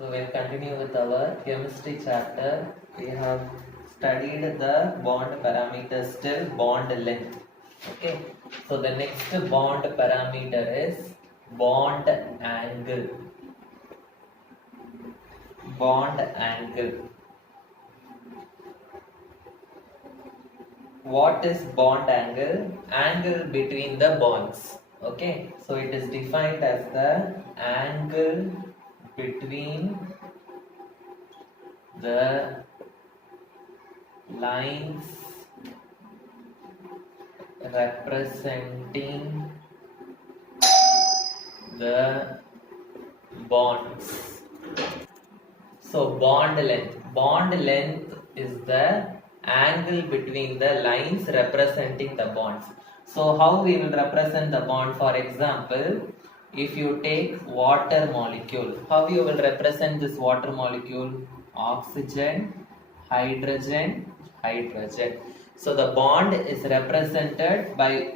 So we'll continue with our chemistry chapter. We have studied the bond parameters till bond length. Okay. So the next bond parameter is bond angle. Bond angle. What is bond angle? Angle between the bonds. Okay. So it is defined as the angle between the lines representing the bonds. So bond length is the angle between the lines representing the bonds. So how we will represent the bond? For example, if you take water molecule, how you will represent this water molecule? Oxygen, hydrogen, hydrogen. So the bond is represented by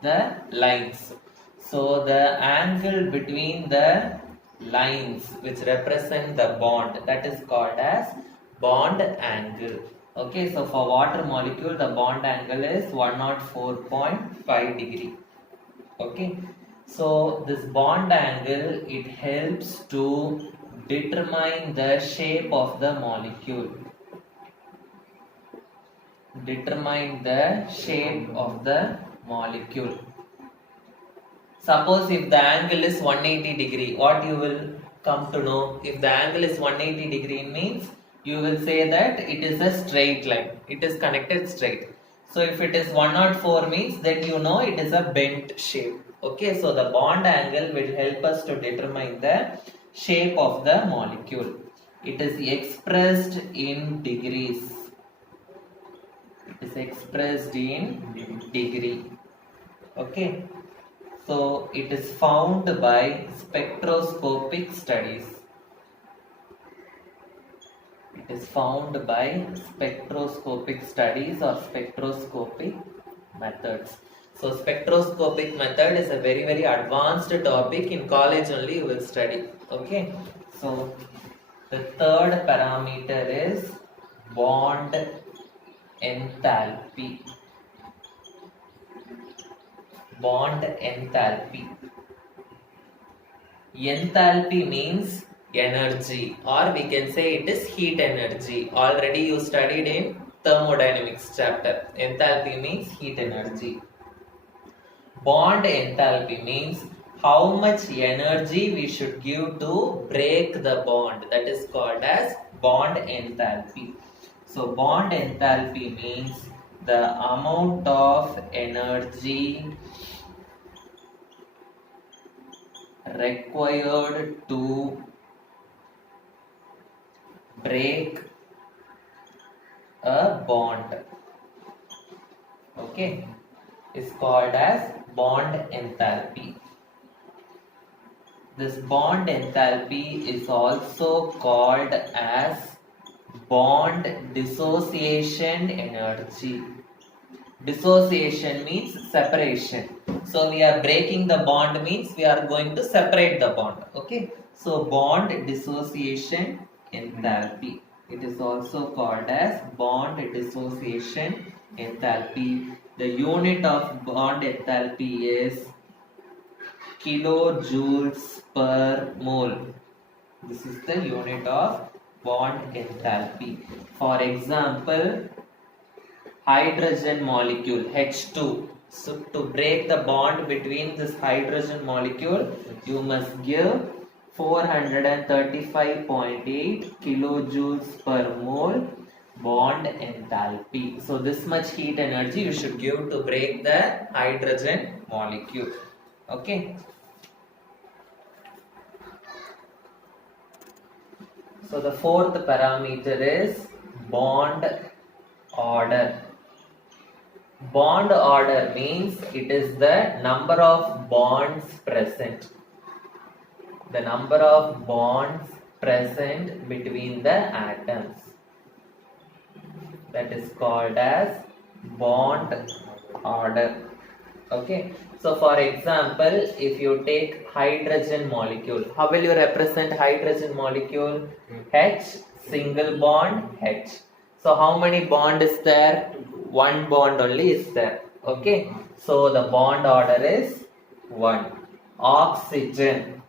the lines. So the angle between the lines which represent the bond, that is called as bond angle. Okay, so for water molecule the bond angle is 104.5 degree. Okay, so this bond angle, it helps to determine the shape of the molecule. Determine the shape of the molecule. Suppose if the angle is 180 degree, what you will come to know? If the angle is 180 degree means you will say that it is a straight line. It is connected straight. So if it is 104 means then you know it is a bent shape. Okay, so the bond angle will help us to determine the shape of the molecule. It is expressed in degrees. It is expressed in degree. Okay. So it is found by spectroscopic studies. It is found by spectroscopic studies or spectroscopic methods. So spectroscopic method is a very advanced topic. In college only you will study. Okay. So the third parameter is bond enthalpy. Bond enthalpy. Enthalpy means energy, or we can say it is heat energy. Already you studied in thermodynamics chapter. Enthalpy means heat energy. Bond enthalpy means how much energy we should give to break the bond. That is called as bond enthalpy. So bond enthalpy means the amount of energy required to break a bond, okay, is called as bond enthalpy. This bond enthalpy is also called as bond dissociation energy. Dissociation means separation. So we are breaking the bond means we are going to separate the bond. Okay. So bond dissociation enthalpy. It is also called as bond dissociation enthalpy. The unit of bond enthalpy is kilojoules per mole. This is the unit of bond enthalpy. For example, hydrogen molecule H2. So to break the bond between this hydrogen molecule, you must give 435.8 kilojoules per mole bond enthalpy. So this much heat energy you should give to break the hydrogen molecule. Okay. So the fourth parameter is bond order. Bond order means it is the number of bonds present. The number of bonds present between the atoms. That is called as bond order. Okay, so for example, if you take hydrogen molecule, how will you represent hydrogen molecule? H, single bond H. So how many bond is there? One bond only is there. Okay, so the bond order is 1. Oxygen.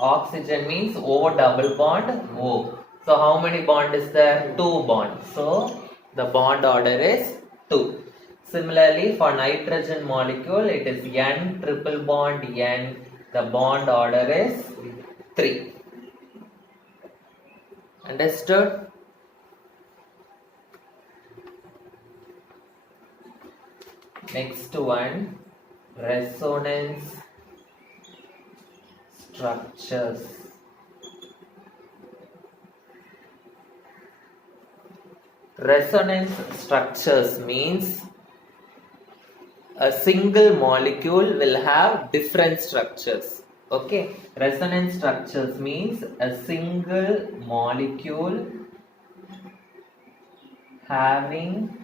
Oxygen means O double bond O. So how many bond is there? 2 bond. So the bond order is 2. Similarly, for nitrogen molecule, it is N triple bond N. The bond order is 3. Understood? Next one, resonance structures. Resonance structures means a single molecule will have different structures. Okay, resonance structures means a single molecule having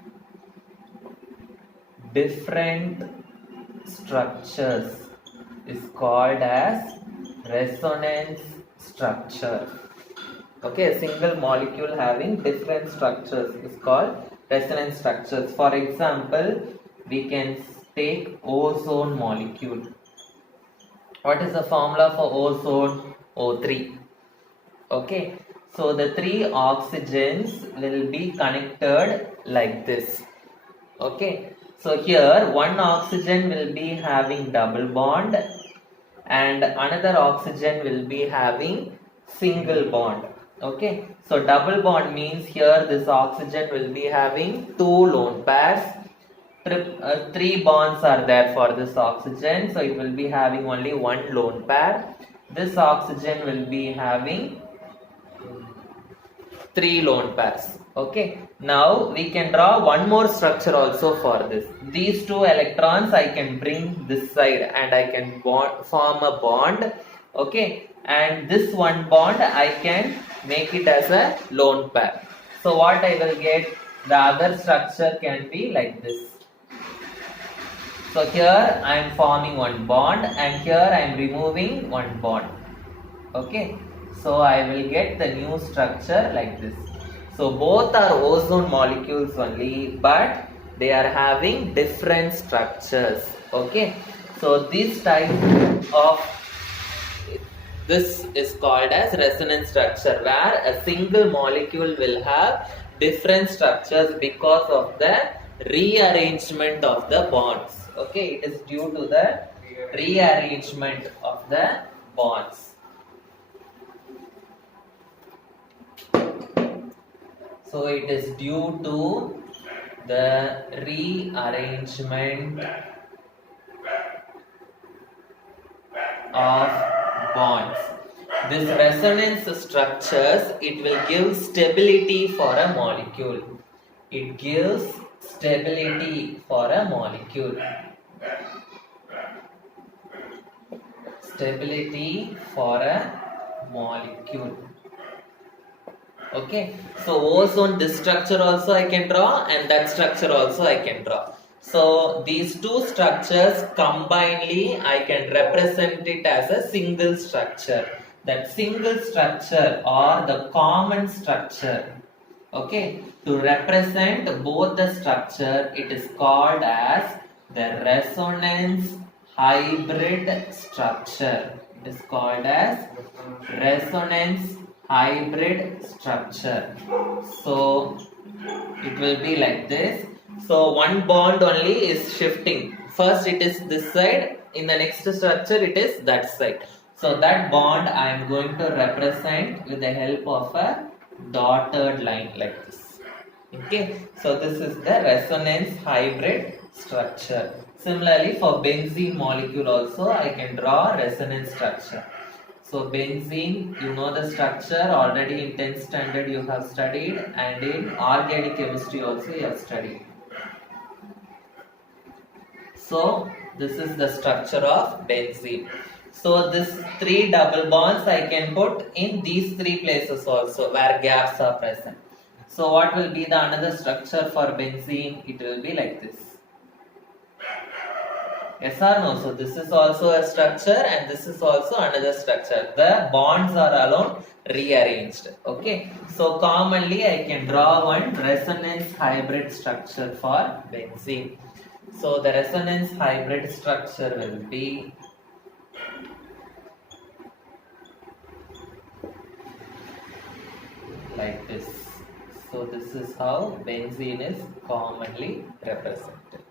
different structures is called as resonance structure. Okay, a single molecule having different structures is called resonance structures. For example, we can take ozone molecule. What is the formula for ozone? O3. Okay, so the 3 oxygens will be connected like this. Okay, so here one oxygen will be having double bond and another oxygen will be having single bond. Okay, so double bond means here this oxygen will be having 2 lone pairs. 3 bonds are there for this oxygen, so it will be having only 1 lone pair. This oxygen will be having 3 lone pairs. Okay, now we can draw one more structure also for this. These 2 electrons I can bring this side and I can form a bond. Okay, and this one bond I can make it as a lone pair. So what I will get? The other structure can be like this. So here I am forming one bond and here I am removing one bond. Okay, so I will get the new structure like this. So both are ozone molecules only, but they are having different structures. Okay, so this type of this is called as resonance structure, where a single molecule will have different structures because of the rearrangement of the bonds. Okay, it is due to the rearrangement of the bonds. So it is due to the rearrangement of bonds. This resonance structures, it will give stability for a molecule. It gives stability for a molecule. Stability for a molecule. Okay, so ozone, this structure also I can draw and that structure also I can draw. So these 2 structures combinedly I can represent it as a single structure. That single structure or the common structure, okay, to represent both the structure, it is called as the resonance hybrid structure. It is called as resonance hybrid structure. So it will be like this. So one bond only is shifting. First it is this side, in the next structure it is that side. So that bond I am going to represent with the help of a dotted line like this. Okay, so this is the resonance hybrid structure. Similarly, for benzene molecule also I can draw resonance structure. So benzene, you know the structure already in 10th standard you have studied, and in organic chemistry also you have studied. So this is the structure of benzene. So this 3 double bonds I can put in these 3 places also where gaps are present. So what will be the another structure for benzene? It will be like this. Yes or no? So this is also a structure and this is also another structure. The bonds are alone rearranged. Okay. So commonly I can draw one resonance hybrid structure for benzene. So the resonance hybrid structure will be like this. So this is how benzene is commonly represented.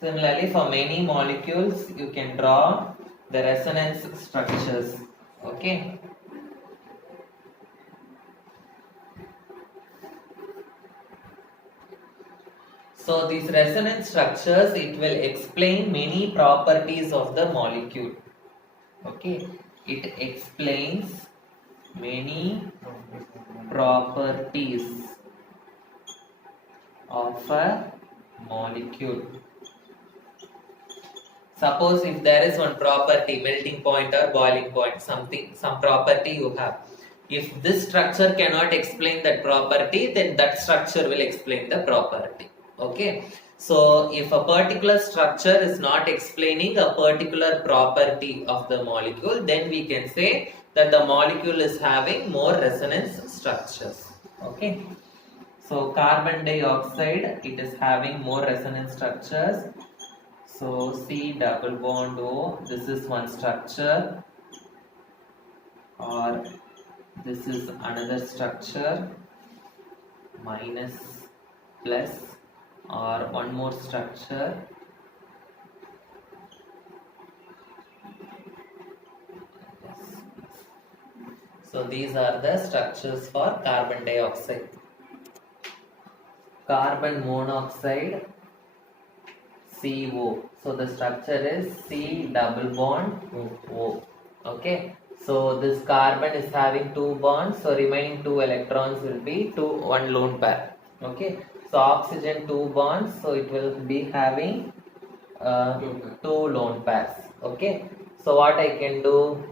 Similarly, for many molecules, you can draw the resonance structures. Okay. So these resonance structures, it will explain many properties of the molecule. Okay. It explains many properties of a molecule. Suppose if there is one property, melting point or boiling point, some property you have. If this structure cannot explain that property, then that structure will explain the property. Okay. So if a particular structure is not explaining a particular property of the molecule, then we can say that the molecule is having more resonance structures. Okay. So carbon dioxide, it is having more resonance structures. So C double bond O, this is one structure, or this is another structure, minus, plus, or one more structure. Yes. So these are the structures for carbon dioxide. Carbon monoxide, CO. So the structure is C double bond O. Okay. So this carbon is having two bonds. So remaining two electrons will be one lone pair. Okay. So oxygen two bonds. So it will be having two lone pairs. Okay. So what I can do?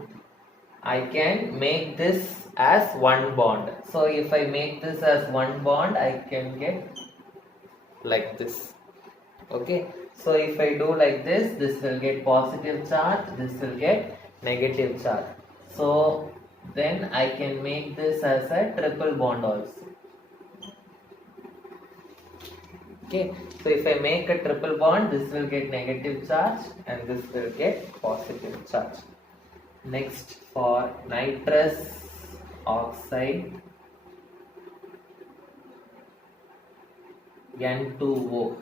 I can make this as one bond. So if I make this as one bond, I can get like this. Okay. So if I do like this will get positive charge, this will get negative charge. So then I can make this as a triple bond also. Okay. So if I make a triple bond, this will get negative charge and this will get positive charge. Next, for nitrous oxide, N2O.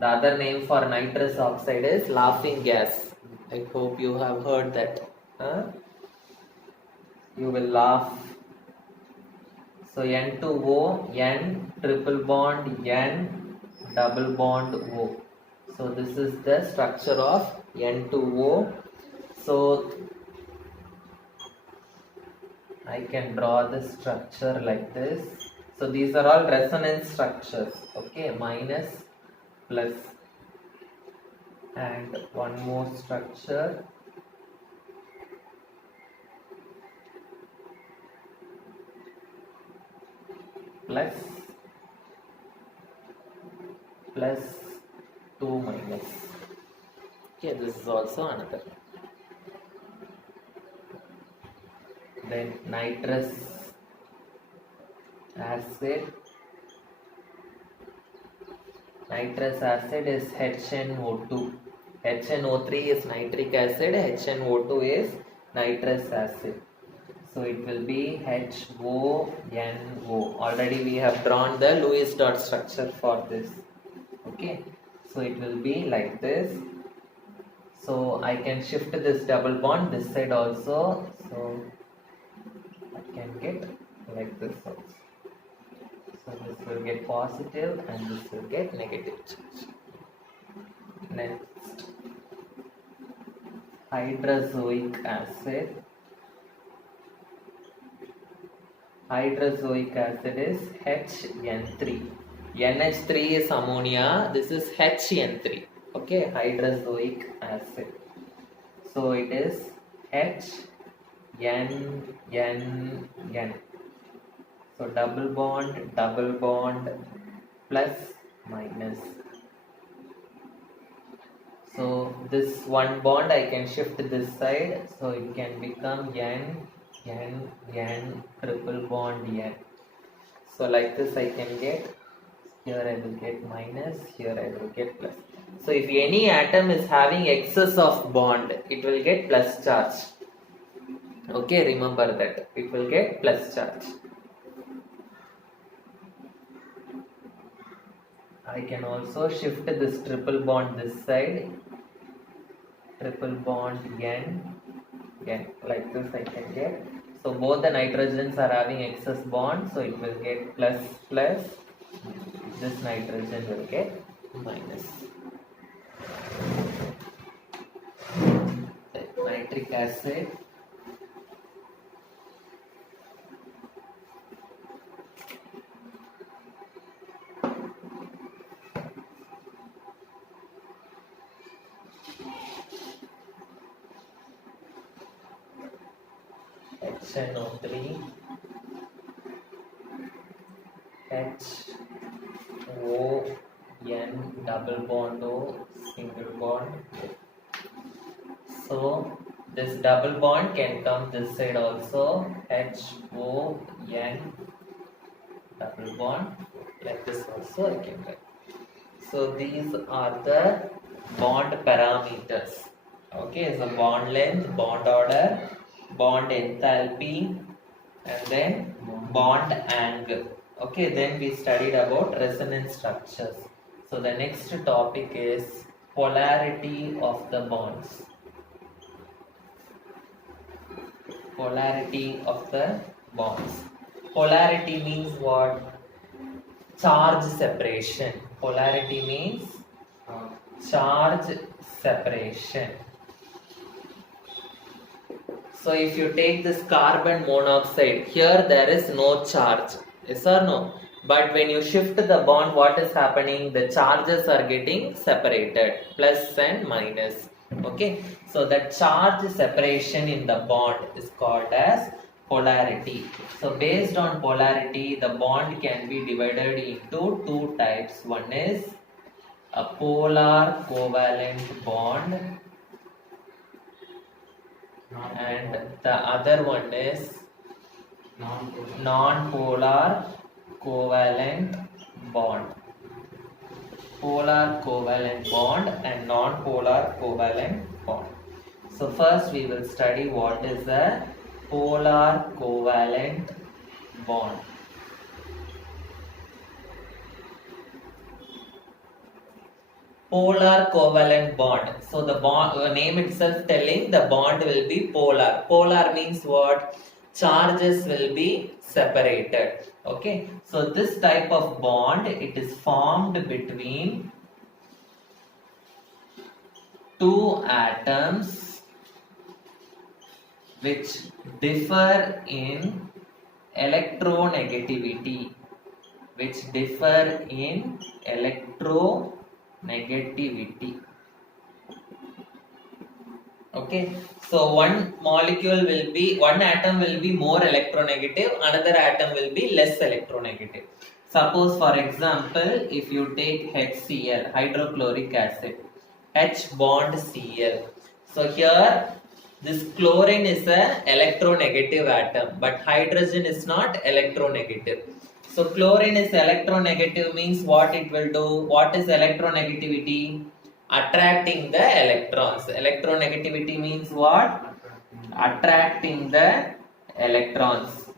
The other name for nitrous oxide is laughing gas. I hope you have heard that. Huh? You will laugh. So N2O, N triple bond, N double bond O. So this is the structure of N2O. So I can draw the structure like this. So these are all resonance structures. Okay, minus, plus, and one more structure. Plus, plus, 2 minus. Okay, this is also another. Then nitrous acid. Nitrous acid is HNO2. HNO3 is nitric acid, HNO2 is nitrous acid. So it will be HONO. Already we have drawn the Lewis dot structure for this. Okay. So it will be like this. So I can shift this double bond this side also. So I can get like this also. So this will get positive and this will get negative charge. Next, hydrozoic acid. Hydrozoic acid is HN3. NH3 is ammonia. This is HN3. Okay, hydrozoic acid. So it is HNN. So double bond, plus, minus. So this one bond I can shift this side, so it can become N, N, N, triple bond N. So like this I can get, here I will get minus, here I will get plus. So if any atom is having excess of bond, it will get plus charge. Okay, remember that, it will get plus charge. I can also shift this triple bond this side, triple bond N, N, like this I can get. So both the nitrogens are having excess bond, so it will get plus plus, this nitrogen will get minus. Nitric acid, HNO3, HON, double bond O, single bond. So this double bond can come this side also, HON, double bond, like this also I can write. So these are the bond parameters. Okay, so bond length, bond order, bond enthalpy, and then bond angle. Okay, then we studied about resonance structures. So the next topic is polarity of the bonds. Polarity of the bonds. Polarity means what? Charge separation. Polarity means charge separation. So if you take this carbon monoxide, here there is no charge, yes or no? But when you shift the bond, what is happening? The charges are getting separated, plus and minus. Okay, so the charge separation in the bond is called as polarity. So based on polarity, the bond can be divided into two types. One is a polar covalent bond, and the other one is non-polar covalent bond. Polar covalent bond and non-polar covalent bond. So first we will study what is a polar covalent bond. Polar covalent bond. So the bond name itself telling the bond will be polar. Polar means what? Charges will be separated. Okay. So this type of bond, it is formed between two atoms which differ in electronegativity. Okay, so one atom will be more electronegative, another atom will be less electronegative. Suppose for example, if you take HCl, hydrochloric acid, H bond Cl. So here this chlorine is a electronegative atom, but hydrogen is not electronegative. So chlorine is electronegative means what it will do? What is electronegativity? Attracting the electrons. Electronegativity means what? Attracting the electrons.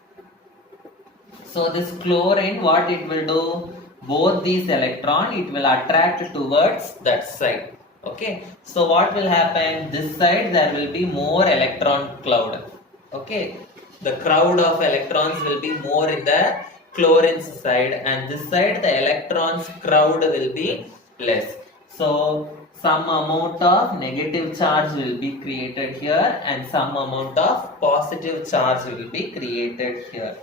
So this chlorine, what it will do? Both these electrons, it will attract towards that side. Okay. So what will happen? This side there will be more electron cloud. Okay. The crowd of electrons will be more in the chlorine's side, and this side the electrons crowd will be less. So some amount of negative charge will be created here and some amount of positive charge will be created here.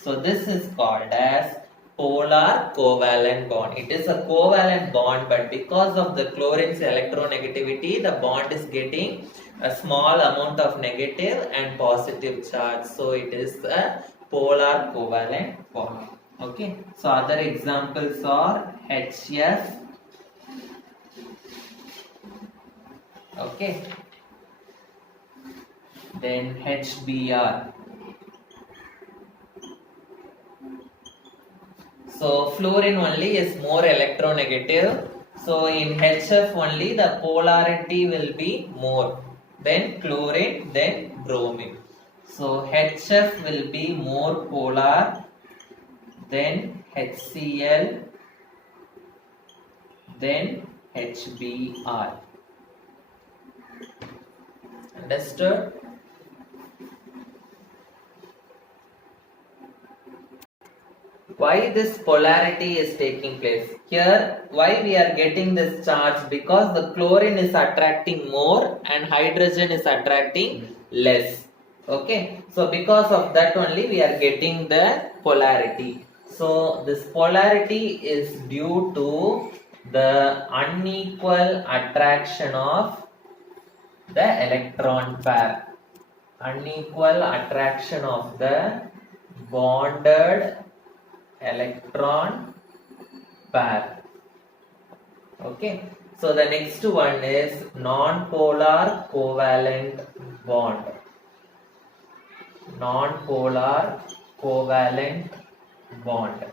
So this is called as polar covalent bond. It is a covalent bond, but because of the chlorine's electronegativity, the bond is getting a small amount of negative and positive charge. So it is a polar covalent bond. Okay. So other examples are HF, Okay. Then HBr. So fluorine only is more electronegative. So in HF only the polarity will be more. Then chlorine, then bromine. So HF will be more polar, then HCl, then HBr. Understood? Why this polarity is taking place? Here, why we are getting this charge? Because the chlorine is attracting more and hydrogen is attracting less. Okay, so because of that only we are getting the polarity. So this polarity is due to the unequal attraction of the electron pair. Unequal attraction of the bonded electron pair. Okay, so the next one is non-polar covalent bond. Non-polar covalent bond.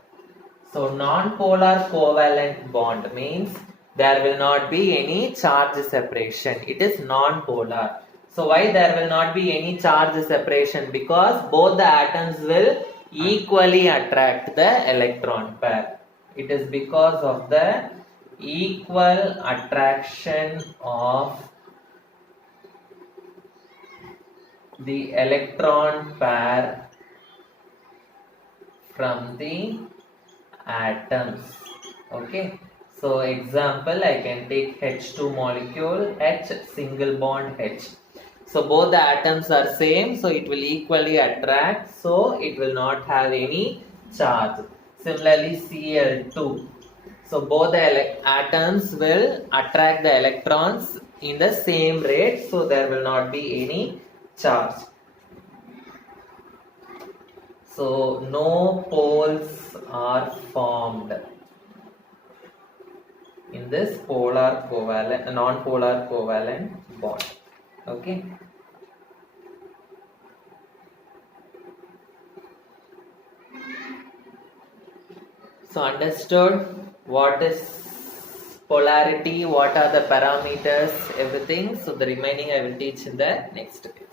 So non-polar covalent bond means there will not be any charge separation. It is non-polar. So why there will not be any charge separation? Because both the atoms will equally attract the electron pair. It is because of the equal attraction of the electron pair from the atoms. Okay, so example, I can take H2 molecule, H single bond H. So both the atoms are same, so it will equally attract, so it will not have any charge. Similarly Cl2, so both the atoms will attract the electrons in the same rate, so there will not be any charge. So no poles are formed in this polar covalent, non-polar covalent bond. Okay. So understood what is polarity, what are the parameters, everything. So the remaining I will teach in the next class.